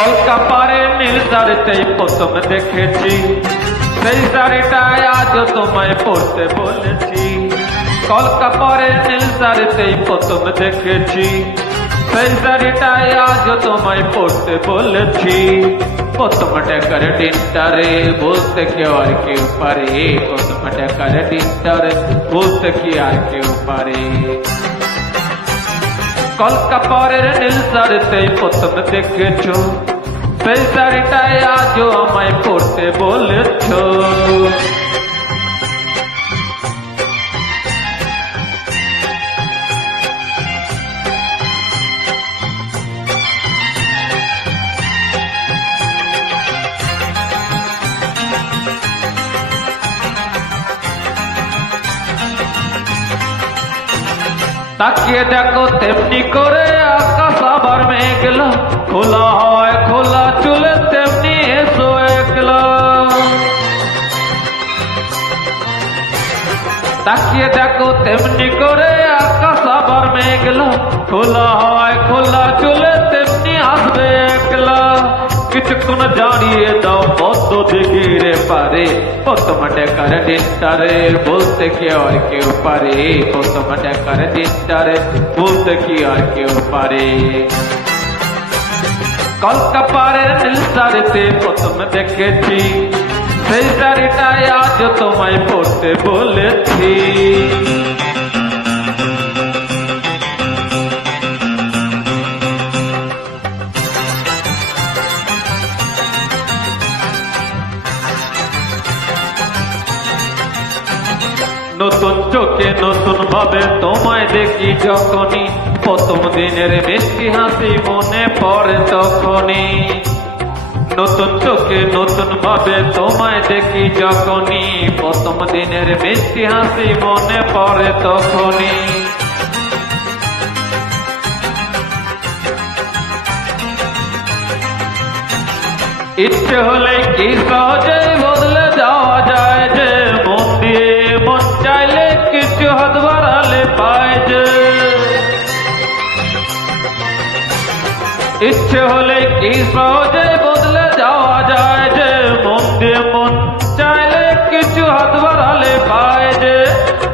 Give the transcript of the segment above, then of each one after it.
কলকাপারে নীল শাড়িতেই প্রথম দেখেছি, সেই শাড়িটায় আজও তোমায় পরতে বলেছি। কলকাপারে নীল শাড়িতেই প্রথম দেখেছি, সেই শাড়িটায় আজও তোমায় পরতে বলেছি। প্রথম টাকার দিনটারে বলতে কেউ আর কেউ পারে, প্রথম টাকার দিনটারে বলতে কি আর কেউ পারে। কলকাপারের নীল শাড়িতেই প্রথম দেখেছো, সেই শাড়িটায় আজও আমায় পরতে বলেছো। তাকিয়ে দেখো তেমনি করে আকাশ আবার মেঘলা, খোলা হয় খোলা চুলে তেমনি এসো একলা। তাকিয়ে দেখো তেমনি করে আকাশ আবার মেঘলা, খোলা হয় খোলা চুলে তেমনি আসবে একলা। কিছুক্ষণ দাঁড়িয়ে দাও পদ্ম দিঘির পারে, প্রথম টাকার দিনটারে বলতে কি আর কেউ পারে, প্রথম টাকার দিনটারে বলতে কি আর কেউ পারে। কলকাপারের নীল শাড়িতে প্রথম দেখেছি, সেই শাড়িটায় আজ তোমায় পরতে বলেছি। নতুন চোখে নতুন ভাবে তোমায় দেখি যখনই, প্রথম দিনের মিষ্টি হাসি মনে পড়ে তখনই। নতুন চোখে নতুন ভাবে তোমায় দেখি যখনই, প্রথম দিনের মিষ্টি হাসি মনে পড়ে তখনই। ইচ্ছে হলে কি সহজে বদলে যাওয়া যায় যে, মন দিয়ে মন চাইলে কিছু হাত বাড়ালে পায় যে। ইচ্ছে হলে কি সহজে বদলে যাওয়া যায় যে, মন দিয়ে মন চাইলে কিছু হাত বাড়ালে পায় যে।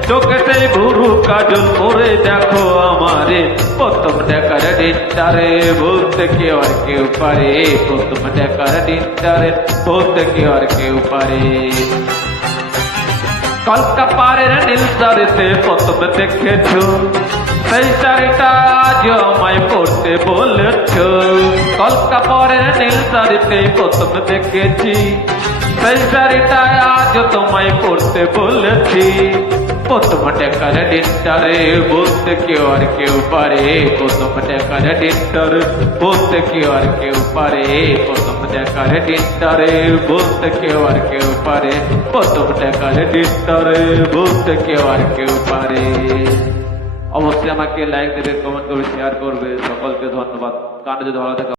চোখে সেই ভুরু কাজল করে দেখো আমারে, প্রথম টাকার দিনটারে বলতে কি আর কেউ পারে, প্রথম টাকার দিনটারে বলতে কি আর কেউ পারে। কলকাপারের নীল শাড়িতে প্রথম দেখেছো, সেই শাড়িটা আজ আমায় পরতে বলেছো। কলকাপারের নীল শাড়িতে প্রথম দেখেছি, সেই শাড়িটা আজ তোমায় পরতে বলেছি। প্রথম টাকার দিনটারে বলতে কেউ আর কেউ পারে, প্রথম টাকার দিনটারে বলতে কেউ আর কেউ পারে, প্রথম টাকার দিনটারে বলতে কেউ আর কেউ পারে, প্রথম টাকার দিনটারে বলতে কেউ আর কেউ পারে। অবশ্যই আমাকে লাইক দেবে, কমেন্ট করবে, শেয়ার করবে। সকলকে ধন্যবাদ। গানটা যদি ভালো থাকে